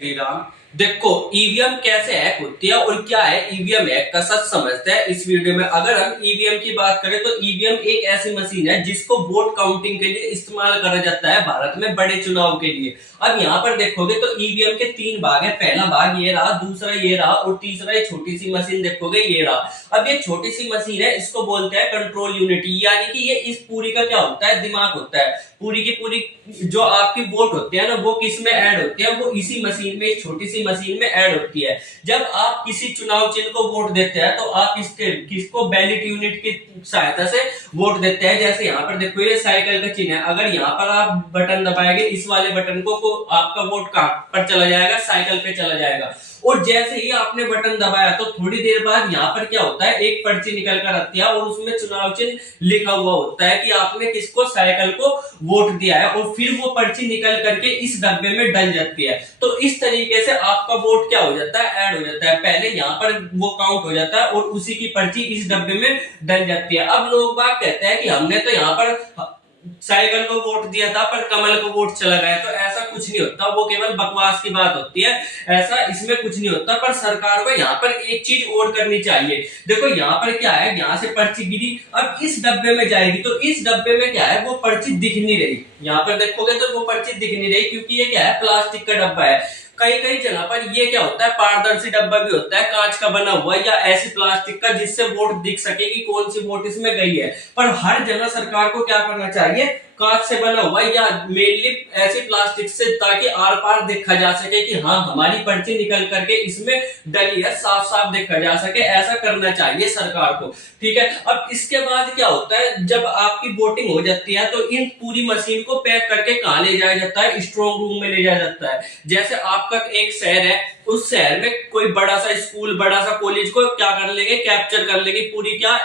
श्री राम। देखो ईवीएम कैसे हैक होती है और क्या है ईवीएम हैक का सच समझते हैं इस वीडियो में। अगर हम ईवीएम की बात करें तो ईवीएम एक ऐसी मशीन है जिसको वोट काउंटिंग के लिए इस्तेमाल करा जाता है भारत में बड़े चुनाव के लिए। अब यहाँ पर देखोगे तो ईवीएम के तीन भाग है, पहला भाग ये रहा, दूसरा ये रहा और तीसरा ये छोटी सी मशीन देखोगे ये रहा। अब ये छोटी सी मशीन है, इसको बोलते हैं कंट्रोल यूनिट, यानी कि ये इस पूरी का क्या होता है, दिमाग होता है। पूरी की पूरी जो आपकी वोट होती है ना वो किस में ऐड होती है, वो इसी मशीन में, इस छोटी सी मशीन में ऐड होती है। जब आप किसी चुनाव चिन्ह को वोट देते हैं तो आप किसको बैलेट यूनिट की सहायता से वोट देते हैं। जैसे यहाँ पर देखो ये साइकिल का चिन्ह है, अगर यहाँ पर आप बटन दबाएंगे इस वाले बटन को आपका वोट कहां पर चला जाएगा, साइकिल पे चला जाएगा। और जैसे ही आपने बटन दबाया तो थोड़ी देर बाद यहाँ पर क्या होता है, एक पर्ची निकल कर आती है और उसमें चुनाव चिन्ह लिखा हुआ होता है कि आपने किसको, साइकिल को वोट दिया है। और फिर वो पर्ची निकल करके इस डब्बे में डल जाती है। तो इस तरीके से आपका वोट क्या हो जाता है, ऐड हो जाता है। पहले यहाँ पर वो काउंट हो जाता है और उसी की पर्ची इस डब्बे में डल जाती है। अब लोग बात कहते हैं कि हमने तो यहाँ पर साइकिल को वोट दिया था पर कमल को वोट चला गया। तो ऐसा कुछ नहीं होता, वो केवल बकवास की बात होती है, ऐसा इसमें कुछ नहीं होता। पर सरकार को यहाँ पर एक चीज और करनी चाहिए। देखो यहाँ पर क्या है, यहाँ से पर्ची गिरी, अब इस डब्बे में जाएगी तो इस डब्बे में क्या है, वो पर्ची दिख नहीं रही। यहाँ पर देखोगे तो वो पर्ची दिख नहीं रही क्योंकि ये क्या है, प्लास्टिक का डब्बा है। कई कई जगह पर ये क्या होता है, पारदर्शी डब्बा भी होता है, कांच का बना हुआ या ऐसी प्लास्टिक का जिससे वोट दिख सके कि कौन सी वोट इसमें गई है। पर हर जगह सरकार को क्या करना चाहिए, कांच से बना हुआ या मेनली ऐसी प्लास्टिक से, ताकि आर पार देखा जा सके कि हाँ हमारी पर्ची निकल करके इसमें डली है, साफ साफ देखा जा सके। ऐसा करना चाहिए सरकार को, ठीक है। अब इसके बाद क्या होता है, जब आपकी वोटिंग हो जाती है तो इन पूरी मशीन को पैक करके कहाँ ले जाया जाता है, स्ट्रॉन्ग रूम में ले जाया जाता है। जैसे आपका एक शहर है, उस शहर में कोई बड़ा सा स्कूल, बड़ा सा कॉलेज को क्या कर लेंगे, कैप्चर कर लेंगे पूरी क्या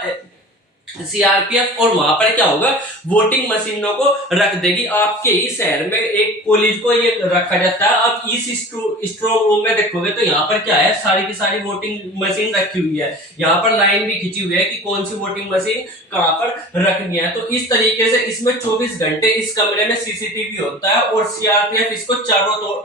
सीआरपीएफ, और वहां पर क्या होगा, वोटिंग मशीनों को रख देगी। आपके ही शहर में एक कॉलेज को ये रखा जाता है। अब इस स्ट्रॉन्ग रूम में देखोगे तो यहाँ पर क्या है, सारी की सारी वोटिंग मशीन रखी हुई है। यहाँ पर लाइन भी खींची हुई है कि कौन सी वोटिंग मशीन कहां पर रखनी है। तो इस तरीके से इसमें 24 घंटे इस कमरे में सीसीटीवी होता है और सीआरपीएफ इसको चारों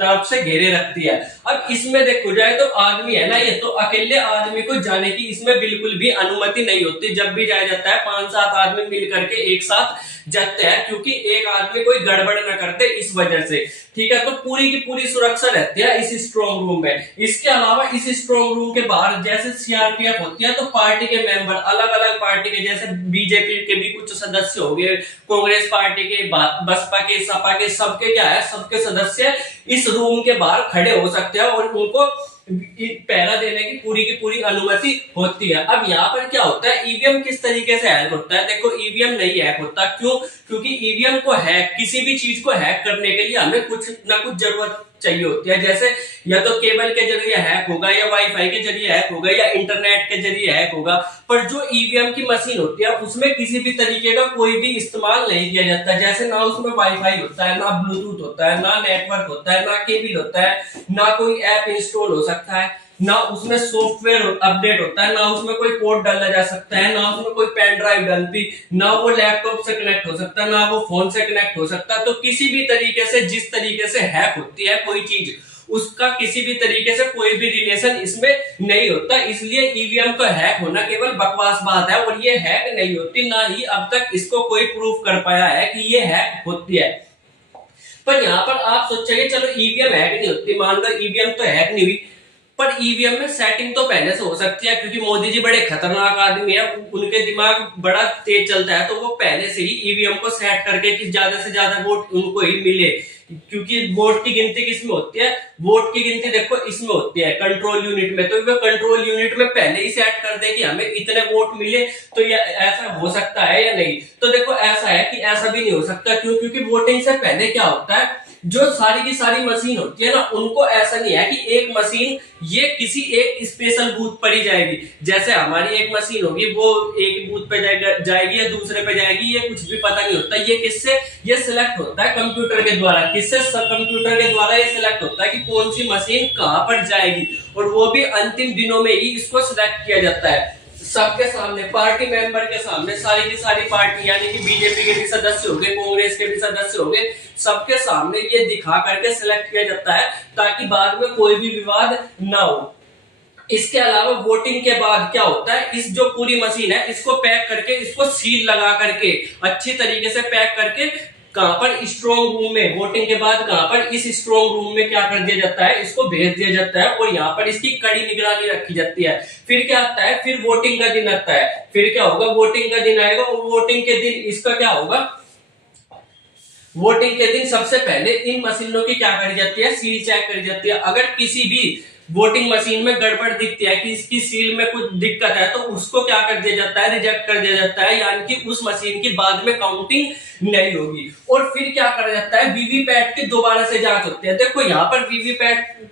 तरफ से घेरे रखती है। अब इसमें देखो जाए तो आदमी है ना, ये तो अकेले आदमी को जाने की इसमें बिल्कुल भी अनुमति नहीं होती। जब भी जाया जाता है 5-7 आदमी मिल करके एक साथ जाते हैं, क्योंकि एक आदमी कोई गड़बड़ न करते इस वजह से, ठीक है। तो पूरी की पूरी सुरक्षा रहती है इस स्ट्रॉन्ग रूम में। इसके अलावा इस स्ट्रॉन्ग रूम के बाहर जैसे सीआरपीएफ होती है तो पार्टी के मेंबर, अलग अलग पार्टी के, जैसे बीजेपी के भी कुछ सदस्य हो गए, कांग्रेस पार्टी के, बसपा के, सपा के, सबके क्या है, सबके सदस्य इस रूम के बाहर खड़े हो सकते हैं और उनको पहरा देने की पूरी अनुमति होती है। अब यहाँ पर क्या होता है, ईवीएम किस तरीके से हैक होता है। देखो ईवीएम नहीं हैक होता, क्यों, क्योंकि ईवीएम को हैक, किसी भी चीज को हैक करने के लिए हमें कुछ ना कुछ जरूरत चाहिए होती है। जैसे या तो केबल के जरिए हैक होगा, या वाईफाई के जरिए हैक होगा, या इंटरनेट के जरिए हैक होगा। पर जो ईवीएम की मशीन होती है उसमें किसी भी तरीके का कोई भी इस्तेमाल नहीं किया जाता। जैसे ना उसमें वाईफाई होता है, ना ब्लूटूथ होता है, ना नेटवर्क होता है, ना केबल होता है, ना कोई ऐप इंस्टॉल हो सकता है, ना उसमें सॉफ्टवेयर अपडेट होता है, ना उसमें कोई कोड डाला जा सकता है, ना उसमें कोई पेन ड्राइव डलती, ना वो लैपटॉप से कनेक्ट हो सकता है, ना वो फोन से कनेक्ट हो सकता है। तो किसी भी तरीके से, जिस तरीके से हैक होती है कोई चीज, उसका किसी भी तरीके से कोई भी रिलेशन इसमें नहीं होता। इसलिए ईवीएम का हैक होना केवल बकवास बात है और ये हैक नहीं होती, ना ही अब तक इसको कोई प्रूफ कर पाया है कि ये हैक होती है। पर यहाँ पर आप सोचेंगे चलो ईवीएम हैक नहीं होती, मान लो ईवीएम तो हैक नहीं हुई, पर ईवीएम में सेटिंग तो पहले से हो सकती है, क्योंकि मोदी जी बड़े खतरनाक आदमी है, उनके दिमाग बड़ा तेज चलता है। तो वो पहले से ही ईवीएम को सेट करके कि ज्यादा से ज्यादा वोट उनको ही मिले, क्योंकि वोट की गिनती किसमें होती है, वोट की गिनती देखो इसमें होती है कंट्रोल यूनिट में। तो वो कंट्रोल यूनिट में पहले ही सेट कर दे कि हमें इतने वोट मिले, तो ये ऐसा हो सकता है या नहीं। तो देखो ऐसा है कि ऐसा भी नहीं हो सकता, क्यों, क्योंकि वोटिंग से पहले क्या होता है, जो सारी की सारी मशीन होती है ना, उनको ऐसा नहीं है कि एक मशीन ये किसी एक स्पेशल बूथ पर ही जाएगी। जैसे हमारी एक मशीन होगी वो एक बूथ पे जाएगी या दूसरे पे जाएगी, ये कुछ भी पता नहीं होता। ये किससे, ये सिलेक्ट होता है कंप्यूटर के द्वारा। किससे, कंप्यूटर के द्वारा ये सिलेक्ट होता है कि कौन सी मशीन कहां पर जाएगी, और वो भी अंतिम दिनों में ही इसको सिलेक्ट किया जाता है। सबके सामने, पार्टी मेंबर के सामने, सारी की सारी पार्टी यानी कि बीजेपी के भी सदस्य हो गए, कांग्रेस के भी सदस्य हो गए, सबके सामने ये दिखा करके सिलेक्ट किया जाता है ताकि बाद में कोई भी विवाद ना हो। इसके अलावा वोटिंग के बाद क्या होता है, इस जो पूरी मशीन है इसको पैक करके, इसको सील लगा करके अच्छी तरीके से पैक करके कहां पर, स्ट्रॉन्ग रूम में, वोटिंग के बाद कहां पर, इस स्ट्रॉन्ग रूम में क्या कर दिया जाता है, इसको भेज दिया जाता है और यहाँ पर इसकी कड़ी निगरानी रखी जाती है। फिर क्या आता है, फिर वोटिंग का दिन आता है। फिर क्या होगा, वोटिंग का दिन आएगा और वोटिंग के दिन इसका क्या होगा, वोटिंग के दिन सबसे पहले इन मशीनों की क्या करी जाती है, सील चेक करी जाती है। अगर किसी भी वोटिंग मशीन में गड़बड़ दिखती है कि इसकी सील में कुछ दिक्कत है तो उसको क्या कर दिया जाता है, रिजेक्ट कर दिया जाता है, यानी कि उस मशीन की बाद में काउंटिंग नहीं होगी। और फिर क्या करा जाता है, वीवीपैट की दोबारा से जांच होती है। देखो यहाँ पर वीवीपैट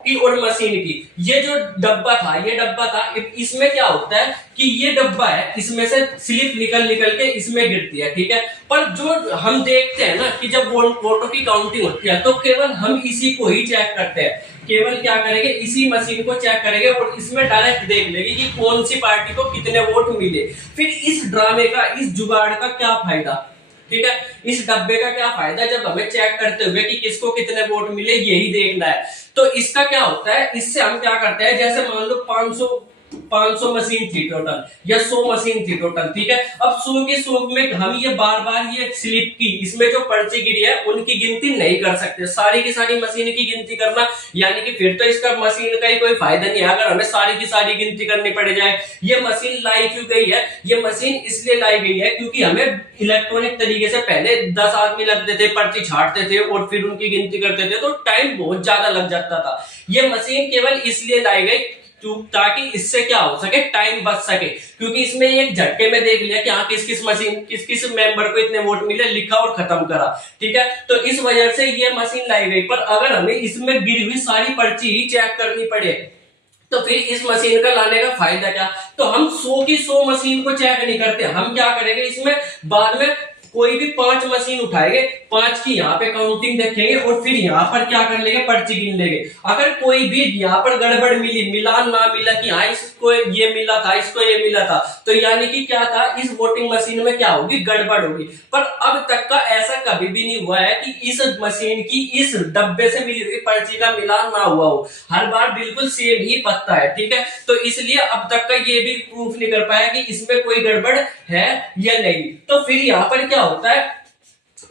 की और मशीन की, ये जो डब्बा था, ये डब्बा था, इसमें क्या होता है कि ये डब्बा है, इसमें से स्लिप निकल के इसमें गिरती है, ठीक है। पर जो हम देखते हैं ना कि जब वोटों की काउंटिंग होती है तो केवल हम इसी को ही चेक करते हैं, केवल क्या करेंगे, इसी मशीन को चेक करेंगे और इसमें डायरेक्ट देख लेंगे कि कौन सी पार्टी को कितने वोट मिले। फिर इस ड्रामे का, इस जुगाड़ का क्या फायदा, ठीक है, इस डब्बे का क्या फायदा, जब हमें चेक करते हुए कि किसको कितने वोट मिले यही देखना है। तो इसका क्या होता है, इससे हम क्या करते हैं, जैसे मान लो 500 मशीन थी टोटल या 100 मशीन थी टोटल, ठीक है। अब 100 की 100 में हम ये बार बार ये स्लिप की, इसमें जो पर्ची गिरी है उनकी गिनती नहीं कर सकते, सारी की सारी मशीन की गिनती करना, यानी कि फिर तो इसका मशीन का ही कोई फायदा नहीं है अगर हमें सारी की सारी गिनती करनी पड़ जाए। ये मशीन लाई क्यों गई है, ये मशीन इसलिए लाई गई है क्योंकि हमें इलेक्ट्रॉनिक तरीके से पहले 10 आदमी लगते थे, पर्ची छांटते थे और फिर उनकी गिनती करते थे, तो टाइम बहुत ज्यादा लग जाता था। ये मशीन केवल इसलिए लाई गई ताकि इससे क्या हो सके, टाइम बच सके, क्योंकि इसमें एक झटके में देख लिया कि हाँ किस किस मेंबर को इतने वोट मिले, लिखा और खत्म करा, ठीक है। तो इस वजह से ये मशीन लाई गई। पर अगर हमें इसमें गिरी हुई सारी पर्ची ही चेक करनी पड़े तो फिर इस मशीन का लाने का फायदा क्या। तो हम 100 की 100 मशीन को चेक नहीं करते, हम क्या करेंगे, इसमें बाद में कोई भी 5 मशीन उठाएंगे, 5 की यहाँ पे काउंटिंग देखेंगे और फिर यहाँ पर क्या कर लेंगे, पर्ची गिन लेंगे। अगर कोई भी यहाँ पर गड़बड़ मिली, मिलान ना मिला कि हाँ इसको ये मिला था, इसको ये मिला था, तो यानी कि क्या था, इस वोटिंग मशीन में क्या होगी, गड़बड़ होगी। पर अब तक का ऐसा कभी भी नहीं हुआ है कि इस मशीन की इस डब्बे से मिली हुई पर्ची का मिलान ना हुआ हो, हर बार बिल्कुल सेम ही पत्ता है, ठीक है। तो इसलिए अब तक का ये भी प्रूफ नहीं कर पाया कि इसमें कोई गड़बड़ है या नहीं। तो फिर यहाँ पर क्या होता है,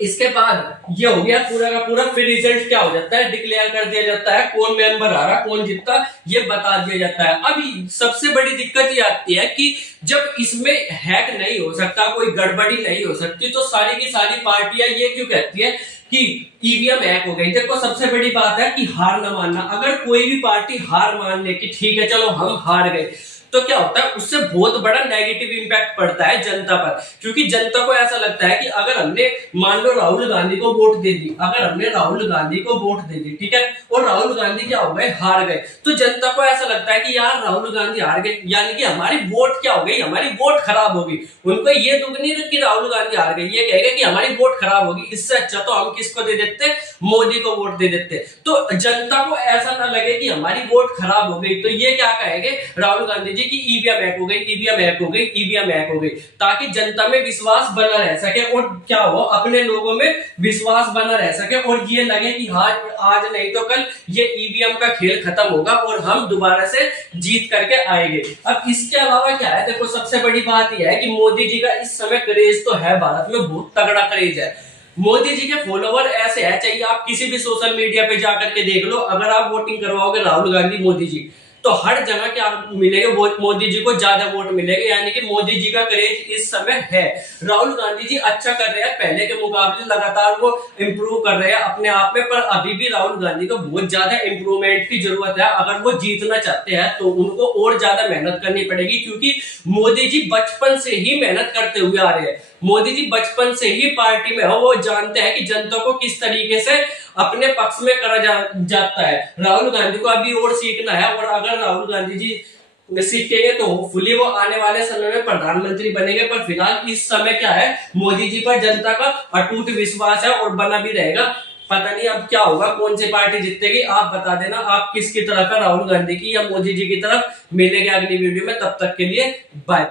इसके बाद ये हो गया पूरा का पूरा, फिर रिजल्ट क्या हो जाता है, डिक्लेयर कर दिया जाता है, कौन मेंबर आ रहा, कौन जीतता, ये बता दिया जाता है। अभी सबसे बड़ी दिक्कत ये आती है कि जब इसमें हैक नहीं हो सकता, कोई गड़बड़ी नहीं हो सकती, तो सारी की सारी पार्टियां ये क्यों कहती है कि ईवीएम हैक हो गई। देखो सबसे बड़ी बात है कि हार ना मानना। अगर कोई भी पार्टी हार मान ले कि ठीक है चलो हम हार गए, तो क्या होता है, उससे बहुत बड़ा नेगेटिव इंपैक्ट पड़ता है जनता पर, क्योंकि जनता को ऐसा लगता है कि अगर हमने मान लो राहुल गांधी को वोट दे दी, अगर हमने राहुल गांधी को वोट दे दी, ठीक है, और राहुल गांधी क्या हो गए, हार गए, तो जनता को ऐसा लगता है कि यार राहुल गांधी हार गए, यानी कि हमारी वोट क्या हो गई, हमारी वोट खराब होगी। उनको ये दुख नहीं कि राहुल गांधी हार गए, ये कहेगा कि हमारी वोट खराब होगी, इससे अच्छा तो हम किसको दे देते, मोदी को वोट दे देते। तो जनता को ऐसा ना लगे कि हमारी वोट खराब हो गई, तो ये क्या कहेंगे, राहुल गांधी जी की ईवीएम हैक हो गई, ईवीएम हैक हो गई, ईवीएम हैक हो गई, ताकि जनता में विश्वास बना रह सके और क्या हो, अपने लोगों में विश्वास बना रह सके और ये लगे कि हाँ आज नहीं तो कल ये ईवीएम का खेल खत्म होगा और हम दोबारा से जीत करके आएंगे। अब इसके अलावा क्या है, देखो सबसे बड़ी बात यह है कि मोदी जी का इस समय क्रेज तो है, भारत में बहुत तगड़ा क्रेज है। मोदी जी के फॉलोवर ऐसे है, चाहिए आप किसी भी सोशल मीडिया पे जाकर के देख लो, अगर आप वोटिंग करवाओगे राहुल गांधी मोदी जी, तो हर जगह क्या मिलेगा, मोदी जी को ज्यादा वोट मिलेंगे, यानी कि मोदी जी का क्रेज इस समय है। राहुल गांधी जी अच्छा कर रहे हैं, पहले के मुकाबले लगातार वो इंप्रूव कर रहे हैं अपने आप में, पर अभी भी राहुल गांधी को बहुत ज्यादा इंप्रूवमेंट की जरूरत है। अगर वो जीतना चाहते हैं तो उनको और ज्यादा मेहनत करनी पड़ेगी, क्योंकि मोदी जी बचपन से ही मेहनत करते हुए आ रहे हैं। मोदी जी बचपन से ही पार्टी में हो, वो जानते हैं कि जनता को किस तरीके से अपने पक्ष में करा जाता है। राहुल गांधी को अभी और सीखना है, और अगर राहुल गांधी जी सीखेंगे तो होपफुली वो आने वाले समय में प्रधानमंत्री बनेंगे। पर फिलहाल इस समय क्या है, मोदी जी पर जनता का अटूट विश्वास है और बना भी रहेगा। पता नहीं अब क्या होगा, कौन सी पार्टी जीतेगी। आप बता देना आप किसकी तरफ है, राहुल गांधी की या मोदी जी की तरफ। मिलेंगे अगली वीडियो में, तब तक के लिए बाय।